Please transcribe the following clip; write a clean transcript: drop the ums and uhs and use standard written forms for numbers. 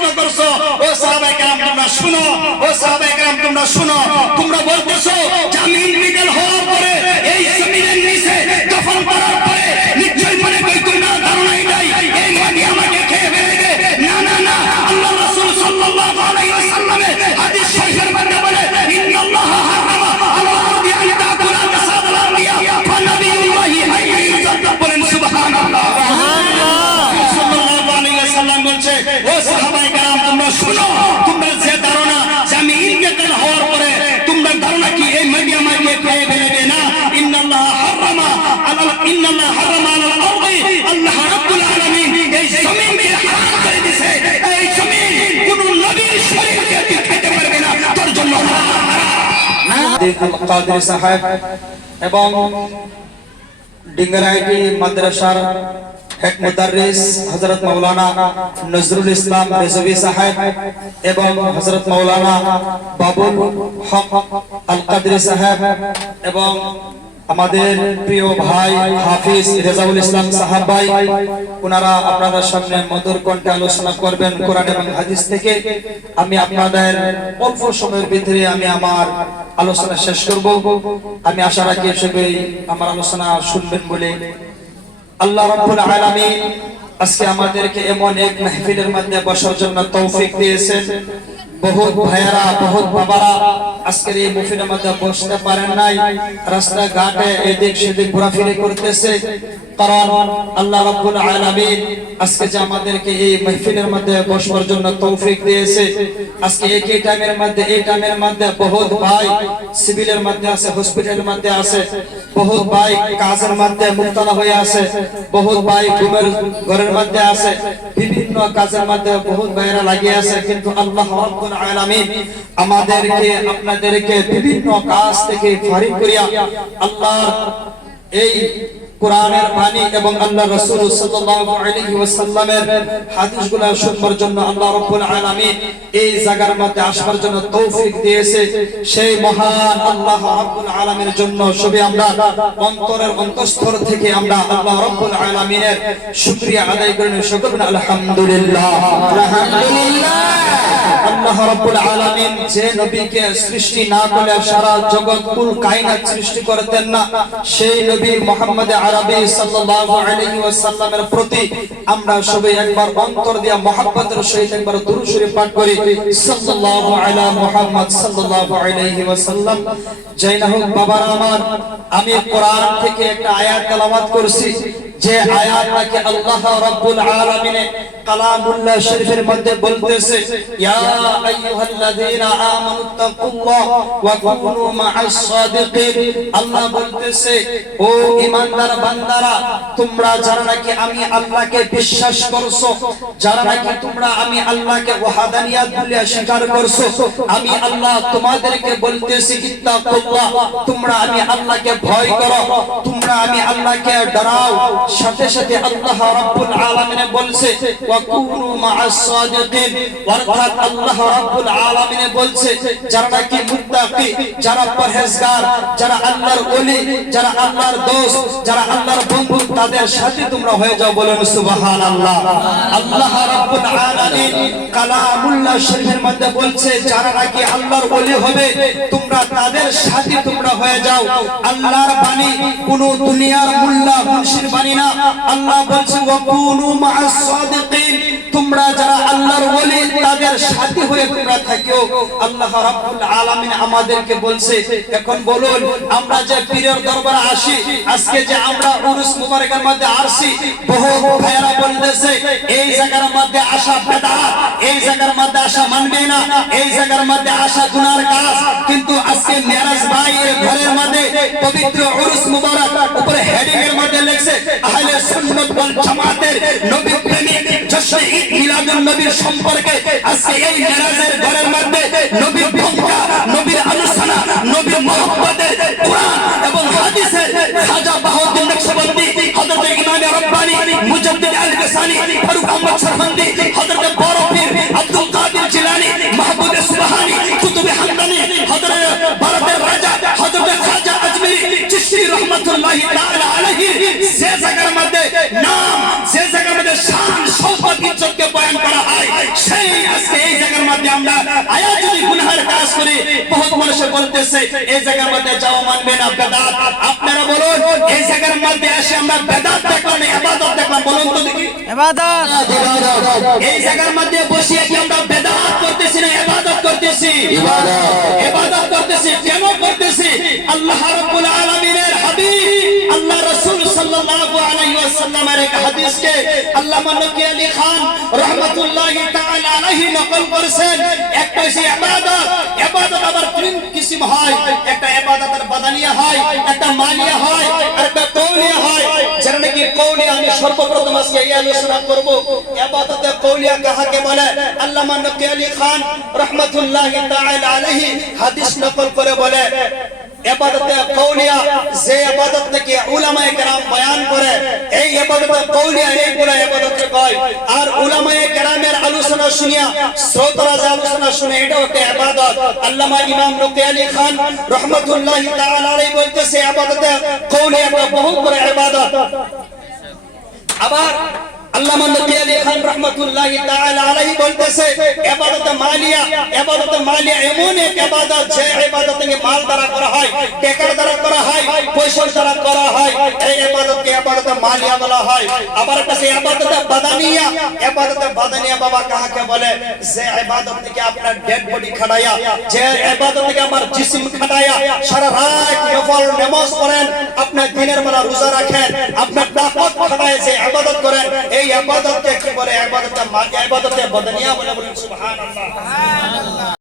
করছো। ও সাহাবায়ে কেরাম তোমরা শুনো, ও সাহাবায়ে কেরাম তোমরা শুনো, তোমরা বলতেছো যে আমি ইন্টিকাল হওয়ার পরে এই জমিনের নিচে দফন করার পরে নিশ্চয়ই মনে করি তোমরা ধারণা এটাই এই মাটি আমাকে খেয়ে ফেলবে। না না না, আল্লাহ রাসূল সাল্লাল্লাহু আলাইহি ওয়াসাল্লামের হাদিস শরীফের মধ্যে বলে ইন্নাল্লাহ হারামা আলা আরদি আন তাকুলা জাসাদাল আম্বিয়া ওয়া নাবিয়ুল্লাহি হাইয়্যুন। বলেন সুবহানাল্লাহ। সাল্লাল্লাহু আলাইহি ওয়াসাল্লাম বলছে ও সাহাবায়ে কেরাম তোমরা শুনো, তোমরা যে ধারণা যে আমি ইন্তেকাল হওয়ার পরে তোমরা ধারণা কি এই মাটি আমাকে খেয়ে ফেলবে। না, ইন্নাল্লাহ হারামা আলা আরদি, আল্লাহ রাব্বুল আলামিন এই জমিনকে হারাম করে দিয়েছে। এই জমিন কোন নবীর শরীয়তকে খেতে পারবে না, তার জন্য কাদের সাহেব এবং ডিঙ্গরাইটি মাদ্রাসার হেড মুদাররিস হযরত মাওলানা নজরুল ইসলাম রেজভী সাহেব এবং হযরত মাওলানা বাবুল হক আল কাদরি সাহেব এবং আমাদের প্রিয় ভাই হাফিজ রেজাউল ইসলাম সাহাব ভাই, ওনারা আপনাদের সামনে মধুর কণ্ঠে আলোচনা করবেন কোরআন এবং হাদিস থেকে। আমি আপনাদের অল্প সময়ের ভিতরে আমি আমার আলোচনা শেষ করব। আমি আশা রাখি সবাই আমার আলোচনা শুনবেন বলে। আল্লাহ রাব্বুল আলামিন আজকে আমাদেরকে এমন এক মাহফিলের মধ্যে বসার জন্য তৌফিক দিয়েছেন। বহুত ভাইয়ারা, বহুত বাবারা আজকের এই মাহফিলের মধ্যে বসতে পারেন নাই, রাস্তা ঘাটে এদিক সেদিক ঘোরাফেরা করতেছে। কারণ আল্লাহ রাব্বুল আলামিন আজকে যে আমাদেরকে এই মাহফিলের মধ্যে বসবার জন্য তৌফিক দিয়েছে। আজকে এই টাইমের মধ্যে বহুত ভাই সিভিলের মধ্যে আছে, হসপিটালের মধ্যে আছে, বহুত ভাই কাজের মধ্যে মুবতলা হয়ে আছে, বহুত ভাই ঘরের মধ্যে আছে, বিভিন্ন কাজের মধ্যে বহুত ভাইরা লাগিয়ে আছে। কিন্তু আল্লাহ রাব্বুল আলামিন আমাদেরকে আপনাদেরকে বিভিন্ন কাজ থেকে ফারিগ করিয়া আল্লাহর এই কোরআনের বাণী এবং আল্লাহ রাসূল সাল্লাল্লাহু আলাইহি ওয়াসাল্লামের হাদিসগুলো শুনবার জন্য আল্লাহ রাব্বুল আলামিন এই জায়গার মধ্যে আসবার জন্য তৌফিক দিয়েছে। সেই মহান আল্লাহ রাব্বুল আলামিনের জন্য সবে আমরা অন্তরের অন্তঃস্থল থেকে আমরা আল্লাহ রাব্বুল আলামিনের শুকরিয়া আদায় করি। সকলে আলহামদুলিল্লাহ, আলহামদুলিল্লাহ। আল্লাহ রাব্বুল আলামিন যে নবীকে সৃষ্টি না করলে সারা জগৎ কুল কায়নাত সৃষ্টি করতেন না, সেই নবী মুহাম্মদ আরবি সাল্লাল্লাহু আলাইহি ওয়াসাল্লামের প্রতি আমরা সবাই একবার অন্তর দিয়া মহব্বতের সহিত একবার দুরূদ শরীফ পাঠ করি। সাল্লাল্লাহু আলা মুহাম্মদ সাল্লাল্লাহু আলাইহি ওয়াসাল্লাম। জয় না হোক বাবারা আমার, আমি কোরআন থেকে একটা আয়াত তেলাওয়াত করছি, যে আয়াতটাকে আল্লাহ রাব্বুল আলামিন কালামুল্লাহ শরীফের মধ্যে বলতেছে ইয়া আইয়ুহাল্লাযীনা আমানুত্তাকুল্লাহ ওয়া কুনু মা'আস সাদিকিন। আল্লাহ বলতেছে ও ঈমানদার বান্দারা, তোমরা যারা নাকি আমি আল্লাহকে বিশ্বাস করছো, যারা নাকি তোমরা আমি আল্লাহকে ওয়াহদানিয়াত বলে স্বীকার করছো, আমি আল্লাহ তোমাদেরকে বলতেছি ইত্তাকুল্লাহ, তোমরা আমি আল্লাহকে ভয় করো, তোমরা আমি আল্লাহকে ডরাও। সাথে সাথে আল্লাহ রাব্বুল আলামিন বলছে ওয়া কুনু মা'আস সাদিকিন, অর্থাৎ আল্লাহ রাব্বুল আলামিন বলছে যারা নাকি মুত্তাকি, যারা পরহেজগার, যারা আল্লাহর ওলি, যারা আল্লাহর দোস্ত, যারা আল্লাহর বন্ধু, তাদের সাথে তোমরা হয়ে যাও। বলেন সুবহানাল্লাহ। আল্লাহ রাব্বুল আলামিন কালামুল্লাহ শরীফের মধ্যে বলছে যারা নাকি আল্লাহর ওলি হবে তোমরা তাদের সাথে তোমরা হয়ে যাও। আল্লাহর বাণী কোন দুনিয়ার মুল্লা মুনশির বাণী না। আল্লাহ বলছে ওয়া কুনু মা'আস সাদিকিন, তোমরা যারা আল্লাহর ওলি তাদের সাথে হয়ে তোমরা থাকিও। আল্লাহ রাব্বুল আলামিন আমাদেরকে বলছে। এখন বলুন, আমরা যে পীরের দরবারে আসি, আজকে যে আমরা উরুস মুবারকের মধ্যে আসি, বহু ভাইরা বলতেছে এই জায়গার মধ্যে আসা বেদাত, এই জায়গার মধ্যে আসা মানবে না, এই জায়গার মধ্যে আসা গুনার কাজ। কিন্তু আজকে মেরাজ ভাইয়ের ঘরের মধ্যে পবিত্র উরুস মুবারক উপরে হেডিং এর মধ্যে লেখছে আহলে সুন্নাত ওয়াল জামাতের নবী প্রেমিক জশ্ন ঈদ মিলাদুন নবীর সম্পর্কে। আজকে এই মেরাজের ঘরের মধ্যে নবীর ভক্তা, নবীর আলোচনা, নবীর মুহাব্বতের কোরআন এবং হাদিসের খাজা বাহাউদ্দিন নকশবন্দি, হযরত ইমাম রব্বানি, মুজাদ্দিদ আল-কাসানি, ফারুক আহমদ সরহন্দি, হযরত বড় পীর আব্দুল কাদের জিলানী, মাহবুব সুবহানী, কুতুব হামদানি, হযরত ভারতের রাজা হযরত খাজা আজমিরি চিশতি রাহমাতুল্লাহি তাআলা আলাইহি, যে জায়গার মধ্যে নাম, যে জায়গার মধ্যে শান, শওকত, ইজ্জতকে বয়ান করা হয়, সেই আজকে এই জায়গার মধ্যে আমরা আয়া যদি গুনাহের কাজ করি, বহুত মানুষ বলতেছে এই জায়গার মধ্যে যাও মানবে না বেদাত। আপনারা বলুন এই জায়গার মধ্যে এসে আমরা বেদাত দেখলাম না ইবাদত দেখলাম? বলুন তো দেখি। ইবাদত এই জায়গার মধ্যে বসে কি আমরা বেদাত করতেছি না ইবাদত করতেছি? ইবাদত করতেছি। কেন করতেছি? আল্লাহ রাব্বুল আলামিনের হাবিব আল্লাহ রাসূল সাল্লাল্লাহু আলাইহি ওয়াসাল্লামের এক হাদিসকে আল্লামা নবী আলী খান রাহমাতুল্লাহি তাআলা আলাইহি নকল করেছেন। একটা হচ্ছে ইবাদত। ইবাদত আবার তিন কিসম হয়। একটা ইবাদতের বাদানিয়া হয়, একটা মালিয়া হয়, আর একটা কওলিয়া হয়। যারা নাকি কওলিয়া, আমি সর্বপ্রথম আজকে এই আলোচনা করব ইবাদতে কওলিয়া কাকে বলে। আল্লামা নবী আলী খান রাহমাতুল্লাহি তাআলা আলাইহি হাদিস নকল করে বলে ইবাদতে কওলিয়া যে ইবাদত নাকি উলামায়ে কেরাম বয়ান করে, এই ইবাদতে কওলিয়া এইগুলা ইবাদতকে কয়। আর উলামায়ে কেরামের আলোচনা শুনিয়া শ্রোতারা যে আলোচনা শুনে এটাও একটা ইবাদত। আল্লামা ইমাম নবী আলী খান রাহমাতুল্লাহি তাআলা আলাইহি বলতেছে ইবাদতে কওলিয়া একটা বহুত বড় ইবাদত। আবার আল্লামা নবী আলী খান রাহমাতুল্লাহি তাআলা আলাইহি বলতেছে ইবাদতে মালিয়া, ইবাদতে মালিয়া এমন এক ইবাদত যে ইবাদত থেকে মাল দ্বারা করা হয়, টাকার দ্বারা করা হয়, পয়সার দ্বারা করা হয়, এই ইবাদতকে ইবাদতে মালিয়া বলা হয়। আবার একটা আছে ইবাদতে বাদানিয়া। ইবাদতে বাদানিয়া বাবা কাকে বলে? যে ইবাদত থেকে আপনার ডেড বডি খাটায়া, যে ইবাদত থেকে আমার জিসম খাটায়া সারা রাত নফল নামাজ পড়েন, আপনি দিনের বেলা রোজা রাখেন, আপনার তাকওয়া খাটায় যে ইবাদত করেন, এই ইবাদতকে কি বলে? ইবাদতে বাদানিয়া বলে। বলেন সুবহানাল্লাহ।